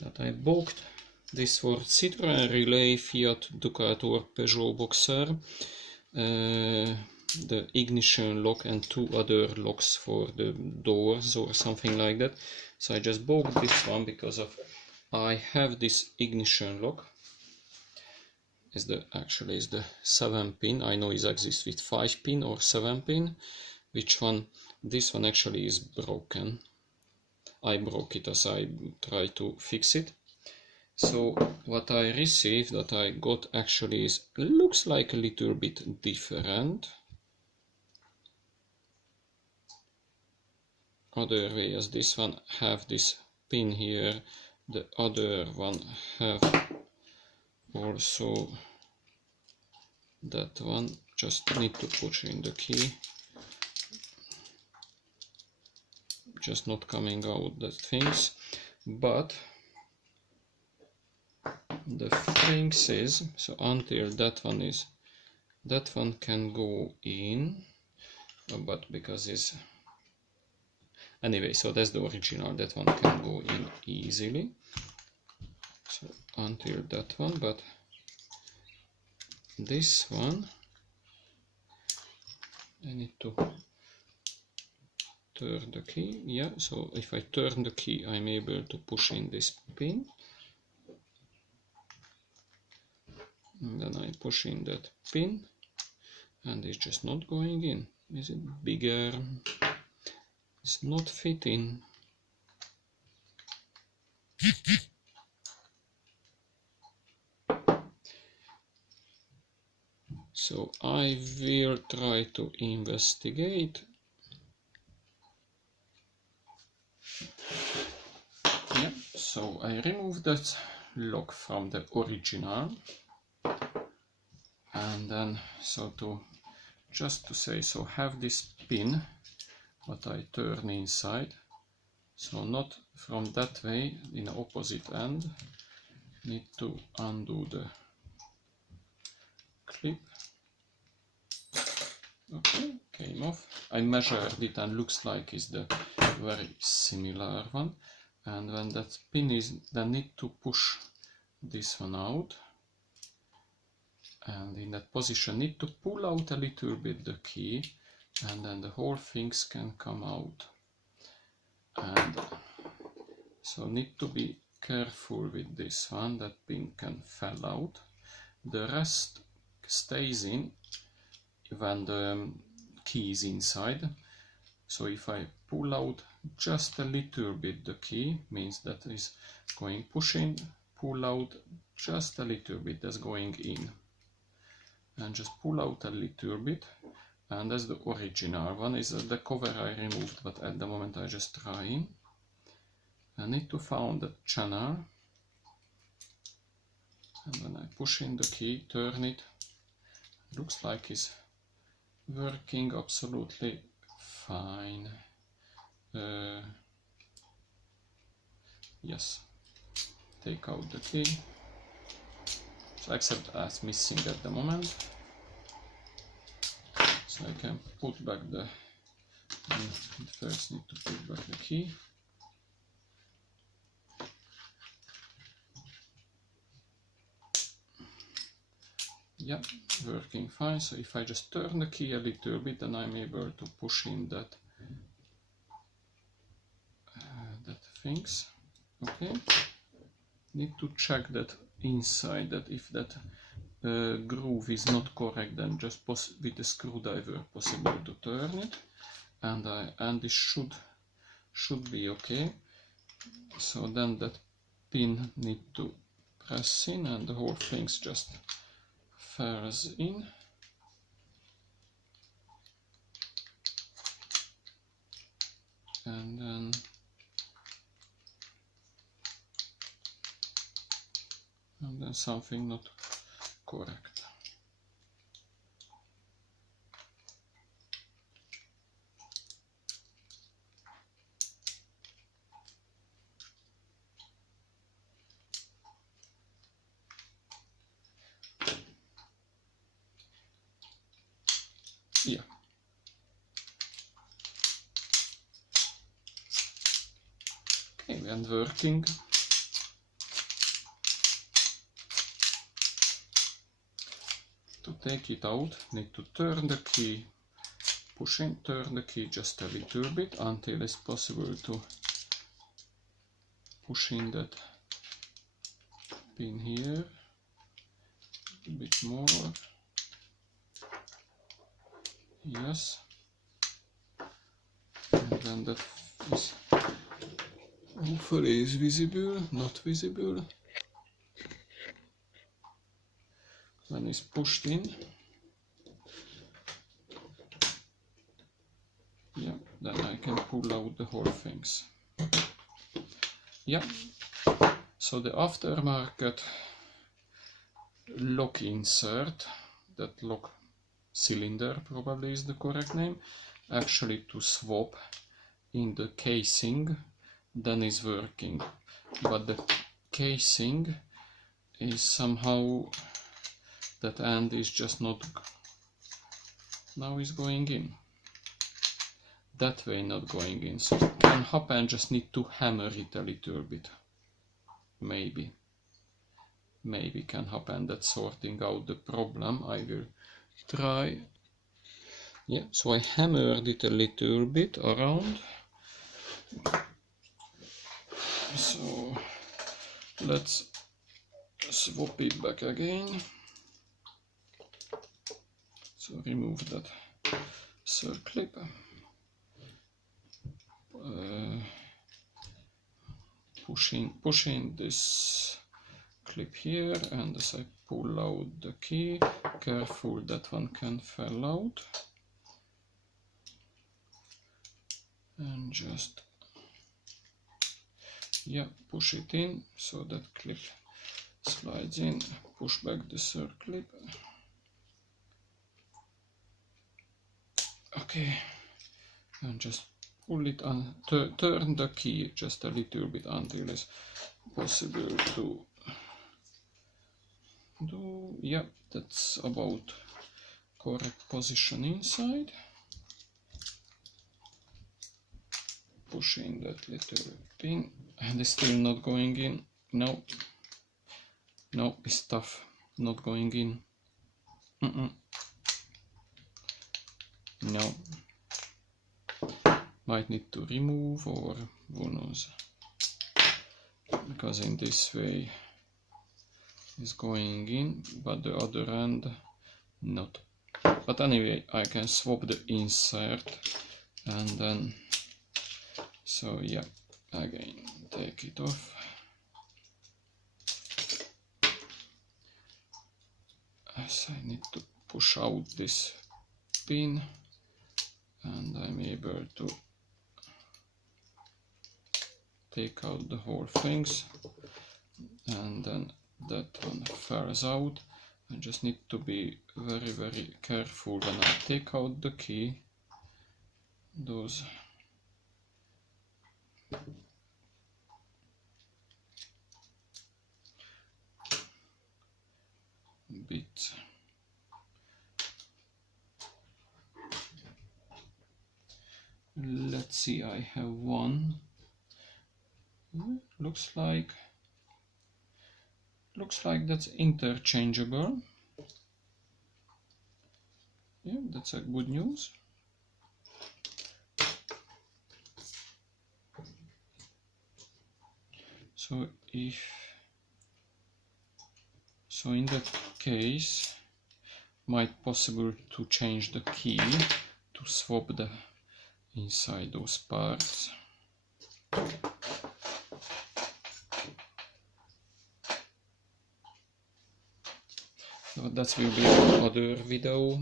that I bought this for Citroen Relay, Fiat, Ducato or Peugeot Boxer. The ignition lock and 2 other locks for the doors or something like that. So I just bought this one because of I have this ignition lock. Actually is the 7 pin. I know it exists with 5 pin or 7 pin. Which one? This one actually is broken. I broke it as I try to fix it. So what I received that I got actually looks like a little bit different. Other way as this one have this pin here, the other one have also that one. Just need to push in the key. Just not coming out the things, but the thing says so until that one can go in, but because it's anyway, so that's the original, that one can go in easily, so until that one, but this one I need to turn the key. Yeah, so if I turn the key I'm able to push in this pin, and then I push in that pin and it's just not going in. Is it bigger? It's not fitting. So I will try to investigate. Yeah, so I removed that lock from the original, and then so just to say, so have this pin what I turn inside, so not from that way, in the opposite end. Need to undo the clip. Okay, came off. I measured it and looks like it's the very similar one. And when that pin is, then need to push this one out. And in that position need to pull out a little bit the key, and then the whole things can come out. And so need to be careful with this one, that pin can fall out. The rest stays in when the key is inside. So if I pull out just a little bit the key, means that is going pushing, pull out just a little bit, that's going in. And just pull out a little bit, and that's the original one. Is the cover I removed, but at the moment I just trying. I need to find the channel, and when I push in the key, turn it, looks like it's working absolutely fine. Yes, take out the key. So except as missing at the moment, so I can put back the first need to put back the key. Yeah, working fine. So if I just turn the key a little bit, then I'm able to push in that things. Okay, need to check that inside, that if that groove is not correct, then just with the screwdriver possible to turn it, and this should be okay. So then that pin need to press in, and the whole thing's just falls in. And then something not correct. Yeah. Okay, and working. take it out, need to turn the key, push in, turn the key just a little bit until it's possible to push in that pin here, a bit more, yes, and then that is hopefully is visible, not visible, when it's pushed in, yeah, then I can pull out the whole things. Yeah, so the aftermarket lock insert, that lock cylinder probably is the correct name, actually to swap in the casing, then is working, but the casing is somehow, that end is just not, now is going in, that way not going in, so it can happen, just need to hammer it a little bit, maybe can happen, that sorting out the problem. I will try. Yeah, so I hammered it a little bit around, so let's swap it back again. So remove that circlip, push in this clip here, and as I pull out the key, careful that one can fall out, and just, yeah, push it in so that clip slides in, push back the circlip. Okay, and just pull it on, turn the key just a little bit until it's possible to do. Yeah, that's about correct position inside. Push in that little pin, and it's still not going in. No, it's tough, not going in. No, might need to remove, or who knows, because in this way is going in, but the other end not. But anyway, I can swap the insert, and then, so yeah, again take it off, as I need to push out this pin, and I'm able to take out the whole things, and then that one falls out. I just need to be very careful when I take out the key. Those bit, let's see, I have one. Looks like that's interchangeable. Yeah, that's a good news. So in that case, might possible to change the key to swap the inside those parts. So that will be another video.